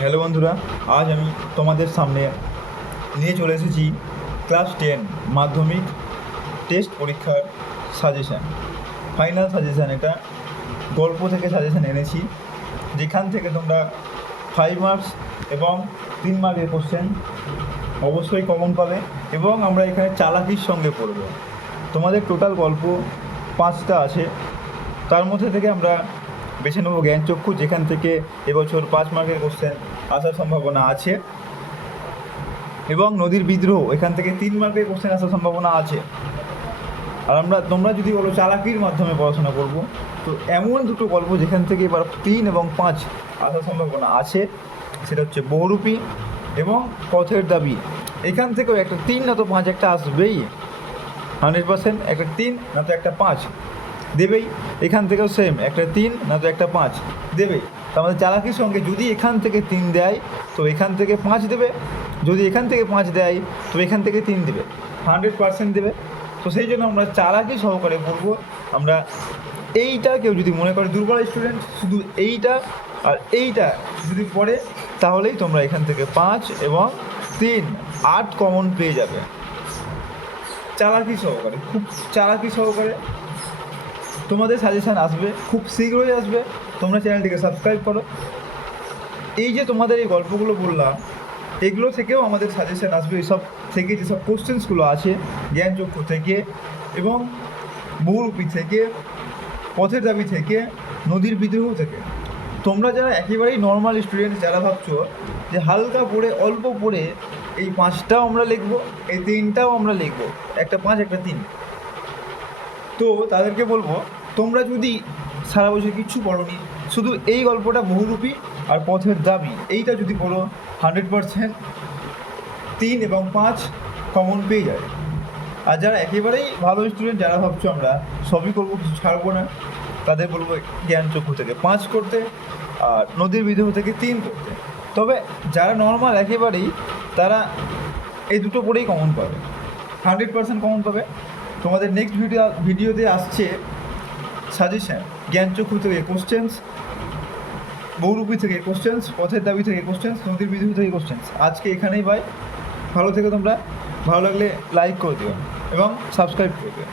Hello বন্ধুরা, আজ আমি তোমাদের সামনে নিয়ে চলে এসেছি ক্লাস 10 মাধ্যমিক টেস্ট পরীক্ষার সাজেশান, ফাইনাল সাজেশান। এটা গল্প থেকে সাজেশান এনেছি, যেখান থেকে তোমরা 5 মার্কস এবং 3 মার্কের কোশ্চেন অবশ্যই কমন পাবে। এবং আমরা এখানে চালাকির সঙ্গে পড়ব। তোমাদের টোটাল গল্প 5টা আছে, তার মধ্যে থেকে আমরা বেছে নেব জ্ঞানচক্ষু, যেখান থেকে এবছর 5 মার্কের কোশ্চেন আসার সম্ভাবনা আছে, এবং নদীর বিদ্রোহ, এখান থেকে 3 মার্কের কোশ্চেন আসার সম্ভাবনা আছে। আর তোমরা যদি বলো চালাকির মাধ্যমে পড়াশোনা করব, তো এমন দুটো গল্প যেখান থেকে এবার 3 এবং 5 আসার সম্ভাবনা আছে, সেটা হচ্ছে বহুরূপী এবং পথের দাবি। এখান থেকেও একটা 3 না তো 5 একটা আসবেই, 100%। একটা 3 না তো একটা 5 দেবেই। এখান থেকেও সেম, একটা 3 না তো একটা 5 দেবেই। তো আমাদের চালাকির সঙ্গে যদি এখান থেকে 3 দেয় তো এখান থেকে 5 দেবে, যদি এখান থেকে 5 দেয় তো এখান থেকে 3 দেবে, 100% দেবে। তো সেই জন্য আমরা চালাকি সহকারে পড়বো। আমরা এইটা কেউ যদি মনে করে দুর্বল স্টুডেন্ট, শুধু এইটা আর এইটা যদি পড়ে, তাহলেই তোমরা এখান থেকে 5 এবং 3 8 কমন পেয়ে যাবে চালাকি সহকারে। খুব চালাকি সহকারে তোমাদের সাজেশান আসবে, খুব শীঘ্রই আসবে। তোমরা চ্যানেলটিকে সাবস্ক্রাইব করো। এই যে তোমাদের এই গল্পগুলো বললাম, এগুলো থেকেও আমাদের সাজেশান আসবে। এইসব থেকে যেসব কোশ্চেন্সগুলো আছে, জ্ঞানচক্ষু থেকে এবং বহুরূপী থেকে, পথের দাবি থেকে, নদীর বিদ্রোহ থেকে। তোমরা যারা একেবারেই নর্মাল স্টুডেন্ট, যারা ভাবছো যে হালকা পড়ে, অল্প পড়ে এই 5টাও আমরা লিখবো, এই 3টাও আমরা লিখবো, একটা 5 একটা 3, তো তাদেরকে বলবো, তোমরা যদি সারা বছর কিচ্ছু পড়োনি, শুধু এই গল্পটা বহুরূপী আর পথের দাবি এইটা যদি পড়ো, 100% 3 এবং 5 কমন পেয়ে যাবে। আর যারা একেবারেই ভালো স্টুডেন্ট, যারা ভাবছো আমরা সবই করবো, কিছু ছাড়বো না, তাদের বলবো জ্ঞানচক্ষু থেকে 5 করতে আর নদীর বিদ্রোহ থেকে 3 করতে। তবে যারা নর্মাল একেবারেই, তারা এই দুটো পড়েই কমন পাবে, 100% কমন পাবে। তোমাদের নেক্সট ভিডিওতে আসছে সাজেশান, জ্ঞানচক্ষু থেকে কোশ্চেন্স, বহুরূপী থেকে কোশ্চেন্স, পথের দাবি থেকে কোশ্চেন্স, নদীর বিদ্রোহ থেকে কোশ্চেন্স। আজকে এখানেই বাই। ভালো থেকে তোমরা, ভালো লাগলে লাইক করে দিও এবং সাবস্ক্রাইব করে দিও।